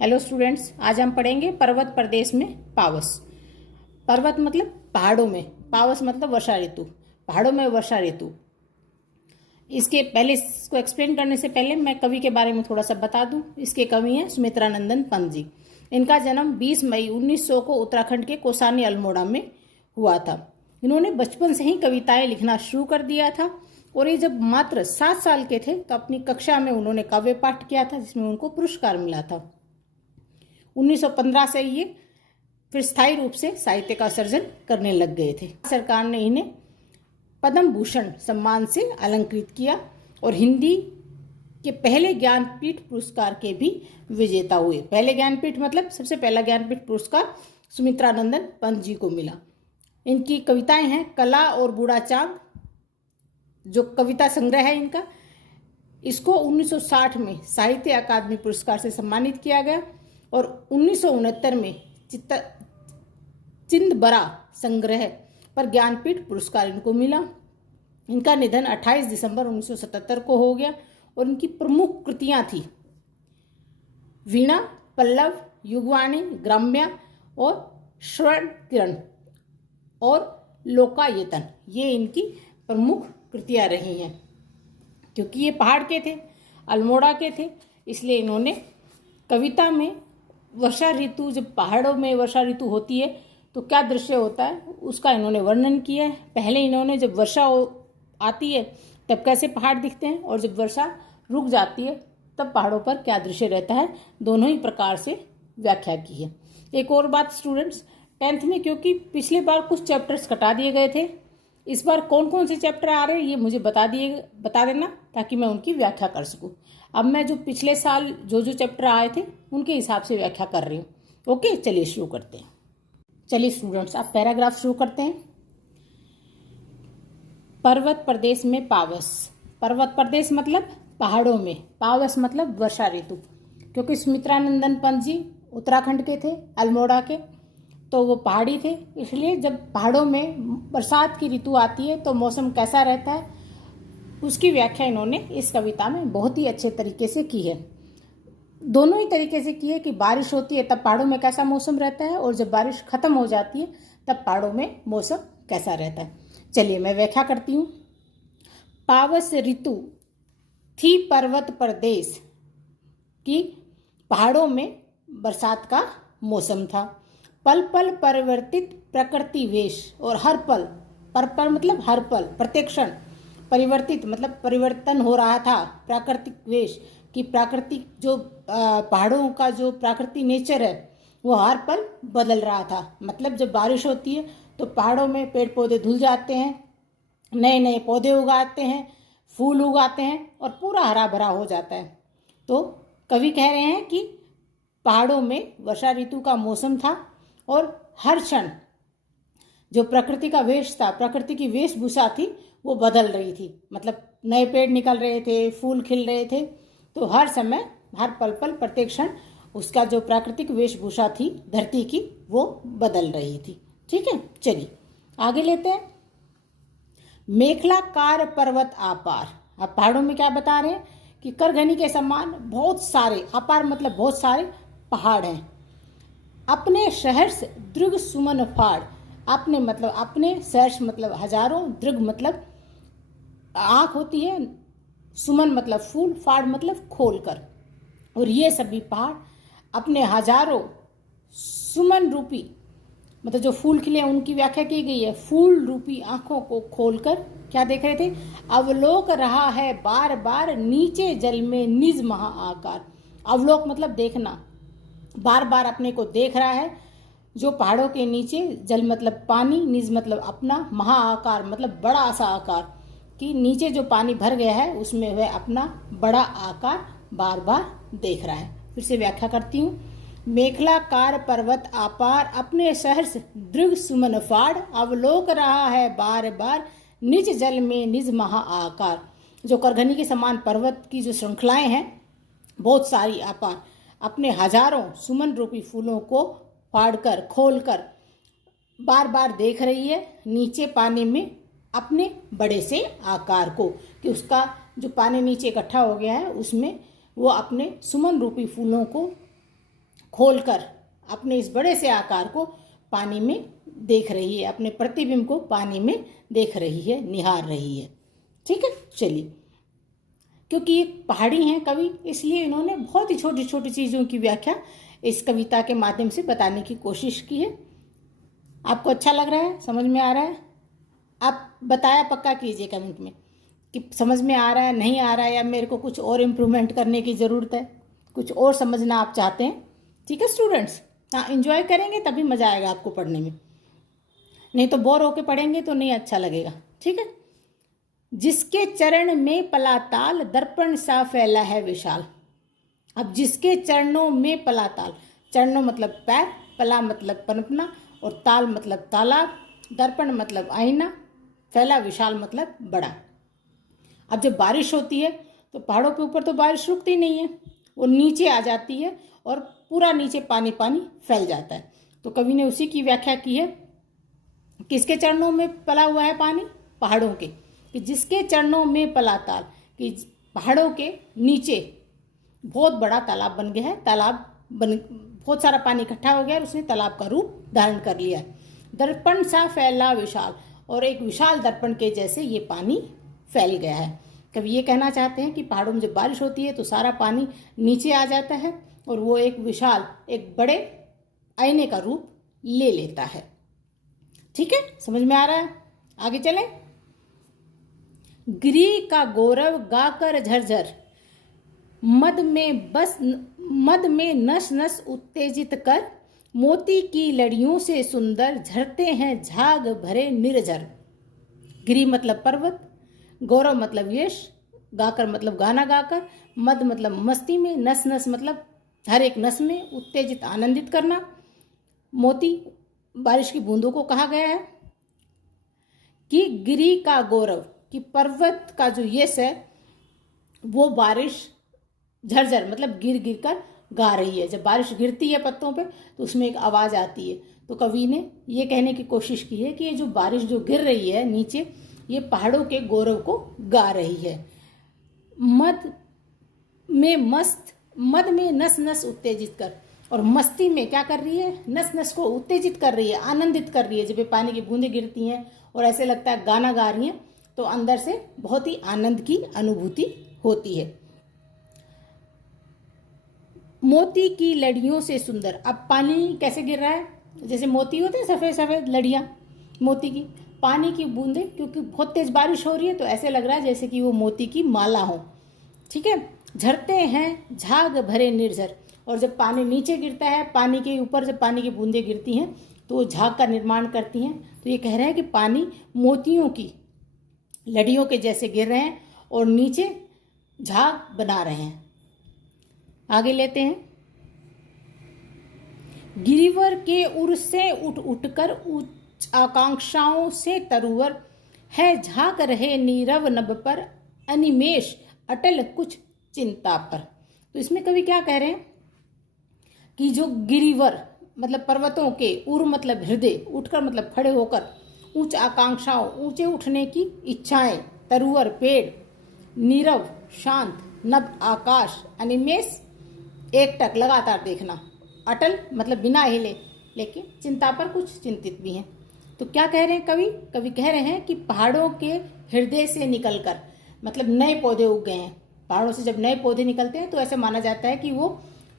Hello students, आज हम पढ़ेंगे पर्वत प्रदेश में पावस। पर्वत मतलब पहाड़ों में, पावस मतलब वर्षा ऋतु, पहाड़ों में वर्षा ऋतु। इसके पहले इसको एक्सप्लेन करने से पहले मैं कवि के बारे में थोड़ा सा बता दूं। इसके कवि हैं सुमित्रा नंदन पंत जी। इनका जन्म 20 मई 1900 को उत्तराखंड के कौसानी अल्मोड़ा में हुआ था। इन्होंने बचपन से ही कविताएं लिखना शुरू कर दिया था और ये जब मात्र 7 साल के थे तो अपनी कक्षा में उन्होंने काव्य पाठ किया था, जिसमें उनको पुरस्कार मिला था। 1915 से ये फिर स्थायी रूप से साहित्य का सर्जन करने लग गए थे। सरकार ने इन्हें पद्म भूषण सम्मान से अलंकृत किया और हिंदी के पहले ज्ञानपीठ पुरस्कार के भी विजेता हुए। पहले ज्ञानपीठ मतलब सबसे पहला ज्ञानपीठ पुरस्कार सुमित्रा नंदन पंत जी को मिला। इनकी कविताएं हैं कला और बूढ़ा चांद, जो कविता संग्रह है इनका। इसको 1960 में साहित्य अकादमी पुरस्कार से सम्मानित किया गया और 1969 में चिंदबरा संग्रह पर ज्ञानपीठ पुरस्कार इनको मिला। इनका निधन 28 दिसंबर 1977 को हो गया और इनकी प्रमुख कृतियां थी वीणा, पल्लव, युगवाणी, ग्राम्या और श्रवण किरण और लोकायतन। ये इनकी प्रमुख कृतियां रही हैं। क्योंकि ये पहाड़ के थे, अल्मोड़ा के थे, इसलिए इन्होंने कविता में वर्षा ऋतु, जब पहाड़ों में वर्षा ऋतु होती है तो क्या दृश्य होता है उसका इन्होंने वर्णन किया है। पहले इन्होंने जब वर्षा आती है तब कैसे पहाड़ दिखते हैं और जब वर्षा रुक जाती है तब पहाड़ों पर क्या दृश्य रहता है, दोनों ही प्रकार से व्याख्या की है। एक और बात स्टूडेंट्स, 10th में क्योंकि पिछले बार कुछ चैप्टर्स कटा दिए गए थे, इस बार कौन कौन से चैप्टर आ रहे हैं ये मुझे बता देना ताकि मैं उनकी व्याख्या कर सकूं। अब मैं जो पिछले साल जो चैप्टर आए थे उनके हिसाब से व्याख्या कर रही हूँ। ओके, चलिए शुरू करते हैं। चलिए स्टूडेंट्स, आप पैराग्राफ शुरू करते हैं। पर्वत प्रदेश में पावस। पर्वत प्रदेश मतलब पहाड़ों में, पावस मतलब वर्षा ऋतु। क्योंकि सुमित्रा नंदन पंत जी उत्तराखंड के थे, अल्मोड़ा के, तो वो पहाड़ी थे, इसलिए जब पहाड़ों में बरसात की ऋतु आती है तो मौसम कैसा रहता है उसकी व्याख्या इन्होंने इस कविता में बहुत ही अच्छे तरीके से की है। दोनों ही तरीके से की है कि बारिश होती है तब पहाड़ों में कैसा मौसम रहता है और जब बारिश खत्म हो जाती है तब पहाड़ों में मौसम कैसा रहता है। चलिए मैं व्याख्या करती हूँ। पावस ऋतु थी पर्वत प्रदेश की, पहाड़ों में बरसात का मौसम था। पल पल परिवर्तित प्रकृति वेश, और हर पल, पर मतलब हर पल, प्रत्येक क्षण, परिवर्तित मतलब परिवर्तन हो रहा था प्राकृतिक वेश की, प्राकृतिक जो पहाड़ों का जो प्राकृतिक नेचर है वो हर पल बदल रहा था। मतलब जब बारिश होती है तो पहाड़ों में पेड़ पौधे धुल जाते हैं, नए नए पौधे उगाते हैं, फूल उगाते हैं और पूरा हरा भरा हो जाता है। तो कवि कह रहे हैं कि पहाड़ों में वर्षा ऋतु का मौसम था और हर क्षण जो प्रकृति का वेश था, प्रकृति की वेशभूषा थी, वो बदल रही थी। मतलब नए पेड़ निकल रहे थे, फूल खिल रहे थे, तो हर समय, हर पल पल, प्रत्येक क्षण उसका जो प्राकृतिक वेशभूषा थी धरती की वो बदल रही थी। ठीक है, चलिए आगे लेते हैं। मेखलाकार पर्वत आपार। अब पहाड़ों में क्या बता रहे हैं कि करघनी के समान बहुत सारे, अपार मतलब बहुत सारे पहाड़ हैं। अपने सहर्ष दृग सुमन फाड़। अपने मतलब अपने, सहर्ष मतलब हजारों, दृग मतलब आँख होती है, सुमन मतलब फूल, फाड़ मतलब खोल कर। और ये सभी पहाड़ अपने हजारों सुमन रूपी, मतलब जो फूल खिले उनकी व्याख्या की गई है, फूल रूपी आंखों को खोलकर क्या देख रहे थे? अवलोक रहा है बार बार नीचे जल में निज महा आकार। अवलोक मतलब देखना, बार बार अपने को देख रहा है जो पहाड़ों के नीचे, जल मतलब पानी, निज मतलब अपना, महा आकार मतलब बड़ा सा आकार, कि नीचे जो पानी भर गया है उसमें वह अपना बड़ा आकार बार बार देख रहा है। फिर से व्याख्या करती हूँ। मेखलाकार पर्वत आपार, अपने सहर्ष दृग सुमन फाड़, अवलोक रहा है बार बार निज जल में निज महा आकार। जो करघनी के समान पर्वत की जो श्रृंखलाएं हैं, बहुत सारी अपार, अपने हजारों सुमन रूपी फूलों को फाड़कर, खोलकर बार बार देख रही है नीचे पानी में अपने बड़े से आकार को, कि उसका जो पानी नीचे इकट्ठा हो गया है उसमें वो अपने सुमन रूपी फूलों को खोलकर अपने इस बड़े से आकार को पानी में देख रही है, अपने प्रतिबिंब को पानी में देख रही है, निहार रही है। ठीक है, चलिए। क्योंकि ये पहाड़ी हैं कवि, इसलिए इन्होंने बहुत ही छोटी छोटी चीज़ों की व्याख्या इस कविता के माध्यम से बताने की कोशिश की है। आपको अच्छा लग रहा है, समझ में आ रहा है? आप बताया पक्का कीजिए कमेंट में कि समझ में आ रहा है, नहीं आ रहा है, या मेरे को कुछ और इम्प्रूवमेंट करने की ज़रूरत है, कुछ और समझना आप चाहते हैं। ठीक है स्टूडेंट्स, हाँ, एंजॉय करेंगे तभी मज़ा आएगा आपको पढ़ने में, नहीं तो बोर होके पढ़ेंगे तो नहीं अच्छा लगेगा। ठीक है। जिसके चरण में पलाताल, दर्पण सा फैला है विशाल। अब जिसके चरणों में पलाताल, चरणों मतलब पैर, पला मतलब पनपना, और ताल मतलब तालाब, दर्पण मतलब आईना, फैला विशाल मतलब बड़ा। अब जब बारिश होती है तो पहाड़ों के ऊपर तो बारिश रुकती नहीं है, वो नीचे आ जाती है और पूरा नीचे पानी पानी फैल जाता है। तो कवि ने उसी की व्याख्या की है। किसके चरणों में पला हुआ है पानी? पहाड़ों के। कि जिसके चरणों में पलाताल, कि पहाड़ों के नीचे बहुत बड़ा तालाब बन गया है, तालाब बन, बहुत सारा पानी इकट्ठा हो गया और उसने तालाब का रूप धारण कर लिया है। दर्पण सा फैला विशाल, और एक विशाल दर्पण के जैसे ये पानी फैल गया है। कभी ये कहना चाहते हैं कि पहाड़ों में जब बारिश होती है तो सारा पानी नीचे आ जाता है और वो एक विशाल, एक बड़े आईने का रूप ले लेता है। ठीक है, समझ में आ रहा है? आगे चलें। गिरी का गौरव गाकर झरझर, मद में नस नस उत्तेजित कर, मोती की लड़ियों से सुंदर झरते हैं झाग भरे निर्झर। गिरी मतलब पर्वत, गौरव मतलब यश, गाकर मतलब गाना गाकर, मद मतलब मस्ती में, नस नस मतलब हर एक नस में, उत्तेजित आनंदित करना। मोती बारिश की बूंदों को कहा गया है। कि गिरी का गौरव, कि पर्वत का जो यश है वो बारिश झरझर मतलब गिर गिर कर गा रही है। जब बारिश गिरती है पत्तों पे तो उसमें एक आवाज़ आती है। तो कवि ने ये कहने की कोशिश की है कि ये जो बारिश जो गिर रही है नीचे, ये पहाड़ों के गौरव को गा रही है। मद में नस नस उत्तेजित कर, और मस्ती में क्या कर रही है? नस नस को उत्तेजित कर रही है, आनंदित कर रही है। जब ये पानी की बूंदें गिरती हैं और ऐसे लगता है गाना गा रही हैं तो अंदर से बहुत ही आनंद की अनुभूति होती है। मोती की लड़ियों से सुंदर, अब पानी कैसे गिर रहा है? जैसे मोती होते हैं सफ़ेद सफ़ेद लड़ियाँ मोती की, पानी की बूंदें, क्योंकि बहुत तेज़ बारिश हो रही है तो ऐसे लग रहा है जैसे कि वो मोती की माला हो। ठीक है। झरते हैं झाग भरे निर्झर, और जब पानी नीचे गिरता है, पानी के ऊपर जब पानी की बूंदें गिरती हैं तो वो झाग का निर्माण करती हैं। तो ये कह रहा है कि पानी मोतियों की लड़ियों के जैसे गिर रहे हैं और नीचे झाग बना रहे हैं। आगे लेते हैं। गिरिवर के उर से उठ उठकर उच्च आकांक्षाओं से तरुवर है, झांक रहे नीरव नभ पर अनिमेष अटल कुछ चिंता पर। तो इसमें कवि क्या कह रहे हैं कि जो गिरिवर मतलब पर्वतों के, उर मतलब हृदय, उठकर मतलब खड़े होकर, उच्च आकांक्षाओं ऊंचे उठने की इच्छाएं, तरुवर पेड़, नीरव शांत, नभ आकाश, अनिमेष एकटक लगातार देखना, अटल मतलब बिना हिले, लेकिन चिंता पर कुछ चिंतित भी हैं। तो क्या कह रहे हैं कवि? कवि कह रहे हैं कि पहाड़ों के हृदय से निकलकर मतलब नए पौधे उग गए हैं। पहाड़ों से जब नए पौधे निकलते हैं तो ऐसे माना जाता है कि वो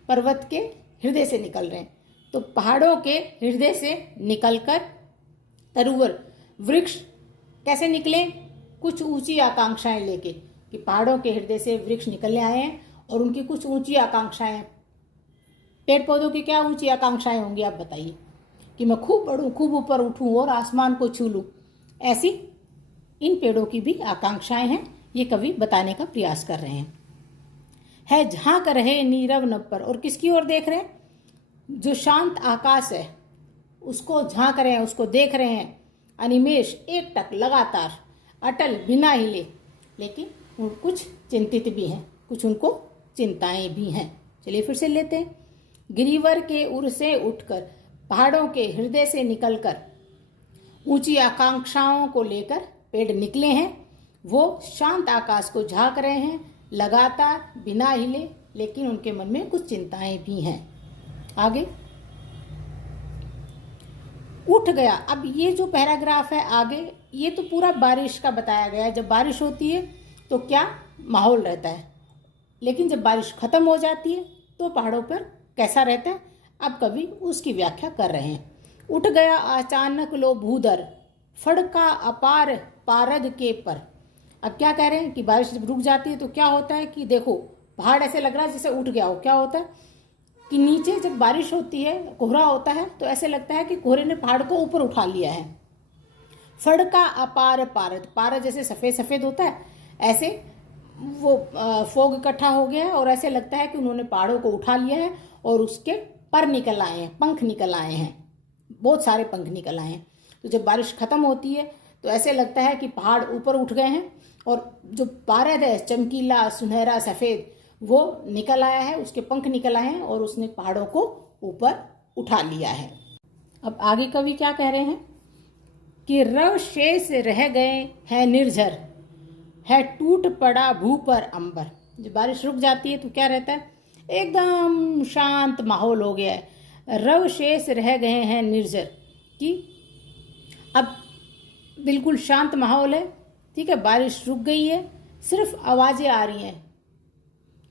पर्वत के हृदय से निकल रहे हैं। तो पहाड़ों के हृदय से निकलकर तरुवर वृक्ष कैसे निकले? कुछ ऊंची आकांक्षाएं लेके, कि पहाड़ों के हृदय से वृक्ष निकलने आए हैं और उनकी कुछ ऊंची आकांक्षाएं हैं। पेड़ पौधों की क्या ऊंची आकांक्षाएं होंगी आप बताइए? कि मैं खूब बढ़ूं, खूब ऊपर उठूं और आसमान को छू लूं। ऐसी इन पेड़ों की भी आकांक्षाएं हैं, ये कवि बताने का प्रयास कर रहे हैं। है झांक रहे नीरव नभ पर, और किसकी ओर देख रहे हैं? जो शांत आकाश है उसको झांक रहे हैं, उसको देख रहे हैं। अनिमेष एकटक लगातार, अटल बिना हिले, लेकिन कुछ चिंतित भी हैं, कुछ उनको चिंताएं भी हैं। चलिए फिर से लेते हैं। गिरिवर के उर से उठकर, पहाड़ों के हृदय से निकलकर, ऊंची आकांक्षाओं को लेकर पेड़ निकले हैं। वो शांत आकाश को झांक रहे हैं लगातार बिना हिले, लेकिन उनके मन में कुछ चिंताएं भी हैं। आगे उठ गया। अब ये जो पैराग्राफ है आगे, ये तो पूरा बारिश का बताया गया है। जब बारिश होती है तो क्या माहौल रहता है, लेकिन जब बारिश खत्म हो जाती है तो पहाड़ों पर कैसा रहता है, अब कवि उसकी व्याख्या कर रहे हैं। उठ गया अचानक लो भूधर, फड़का अपार पारद के पर। अब क्या कह रहे हैं कि बारिश जब रुक जाती है तो क्या होता है कि देखो पहाड़ ऐसे लग रहा है जैसे उठ गया हो। क्या होता है कि नीचे जब बारिश होती है, कोहरा होता है, तो ऐसे लगता है कि कोहरे ने पहाड़ को ऊपर उठा लिया है। फड़का अपार पारद, पारद जैसे सफ़ेद सफ़ेद होता है, ऐसे वो फोग इकट्ठा हो गया है और ऐसे लगता है कि उन्होंने पहाड़ों को उठा लिया है और उसके पर निकल आए हैं, पंख निकल आए हैं, बहुत सारे पंख निकल आए हैं। तो जब बारिश खत्म होती है तो ऐसे लगता है कि पहाड़ ऊपर उठ गए हैं और जो पारद है चमकीला सुनहरा सफ़ेद वो निकल आया है, उसके पंख निकल आए हैं और उसने पहाड़ों को ऊपर उठा लिया है। अब आगे कवि क्या कह रहे हैं कि रव शेष रह गए हैं निर्झर, है टूट पड़ा भू पर अंबर। जब बारिश रुक जाती है तो क्या रहता है, एकदम शांत माहौल हो गया है। रव शेष रह गए हैं निर्झर, कि अब बिल्कुल शांत माहौल है, ठीक है, बारिश रुक गई है, सिर्फ आवाज़ें आ रही हैं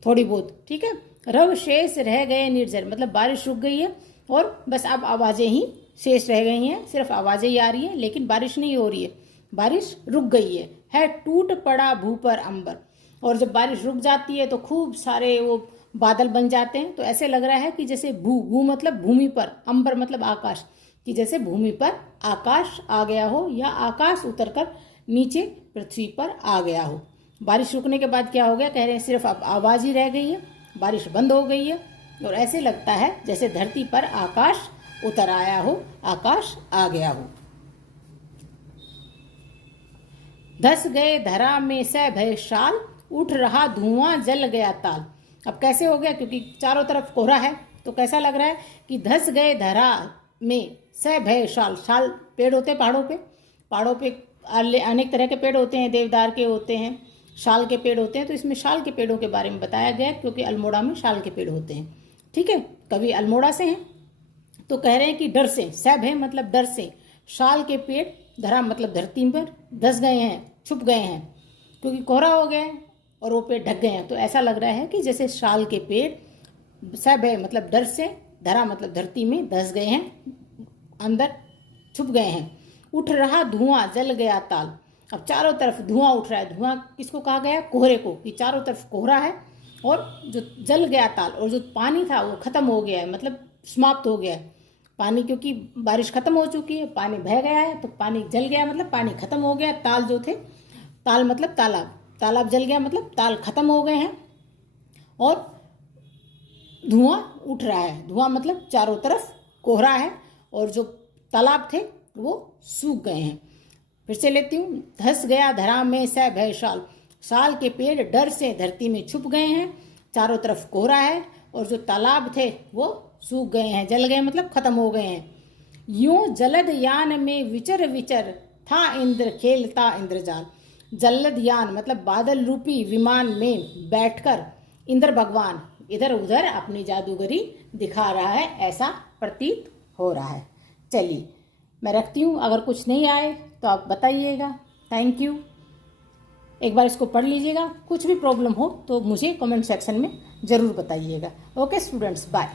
थोड़ी बहुत, ठीक है। रव शेष रह गए निर्झर मतलब बारिश रुक गई है और बस अब आवाज़ें ही शेष रह गई हैं, सिर्फ आवाज़ें ही आ रही हैं, लेकिन बारिश नहीं हो रही है, बारिश रुक गई है टूट पड़ा भू पर अंबर। और जब बारिश रुक जाती है तो खूब सारे वो बादल बन जाते हैं, तो ऐसे लग रहा है कि जैसे भू मतलब भूमि पर, अंबर मतलब आकाश, कि जैसे भूमि पर आकाश आ गया हो या आकाश उतरकर नीचे पृथ्वी पर आ गया हो। बारिश रुकने के बाद क्या हो गया, कह रहे हैं सिर्फ अब आवाज़ ही रह गई है, बारिश बंद हो गई है और ऐसे लगता है जैसे धरती पर आकाश उतर आया हो, आकाश आ गया हो। धस गए धरा में स भय शाल, उठ रहा धुआं जल गया ताल। अब कैसे हो गया, क्योंकि चारों तरफ कोहरा है तो कैसा लग रहा है कि धस गए धरा में स भय शाल। शाल पेड़ होते हैं पहाड़ों पे अनेक तरह के पेड़ होते हैं, देवदार के होते हैं, शाल के पेड़ होते हैं। तो इसमें शाल के पेड़ों के बारे में बताया गया क्योंकि अल्मोड़ा में शाल के पेड़ होते हैं, ठीक है। कवि अल्मोड़ा से हैं तो कह रहे हैं कि डर से, सैब है मतलब डर से, शाल के पेड़, धरा मतलब धरती पर, धस गए हैं, छुप गए हैं क्योंकि कोहरा हो गया है और वो पेड़ ढक गए हैं। तो ऐसा लग रहा है कि जैसे शाल के पेड़, सैब है मतलब डर से, धरा मतलब धरती में, धस गए हैं, अंदर छुप गए हैं। उठ रहा धुआं जल गया ताल। अब चारों तरफ धुआं उठ रहा है। धुआं किसको कहा गया, कोहरे को, कि चारों तरफ कोहरा है और जो जल गया ताल, और जो पानी था वो खत्म हो गया है, मतलब समाप्त हो गया है पानी, क्योंकि बारिश खत्म हो चुकी है, पानी बह गया है तो पानी जल गया मतलब पानी खत्म हो गया। ताल जो थे, ताल मतलब तालाब, तालाब जल गया मतलब ताल खत्म हो गए हैं और धुआं उठ रहा है। धुआं मतलब चारों तरफ कोहरा है और जो तालाब थे वो सूख गए हैं। फिर से लेती हूँ, धस गया धरा में स भय शाल, शाल के पेड़ डर से धरती में छुप गए हैं, चारों तरफ कोहरा है और जो तालाब थे वो सूख गए हैं, जल गए मतलब खत्म हो गए हैं। यूं जलद यान में विचर विचर था इंद्र खेलता इंद्रजाल। जलद यान मतलब बादल रूपी विमान में बैठकर इंद्र भगवान इधर उधर अपनी जादूगरी दिखा रहा है, ऐसा प्रतीत हो रहा है। चलिए मैं रखती हूँ, अगर कुछ नहीं आए तो आप बताइएगा। Thank you. एक बार इसको पढ़ लीजिएगा, कुछ भी प्रॉब्लम हो तो मुझे कमेंट सेक्शन में ज़रूर बताइएगा। Okay students, bye.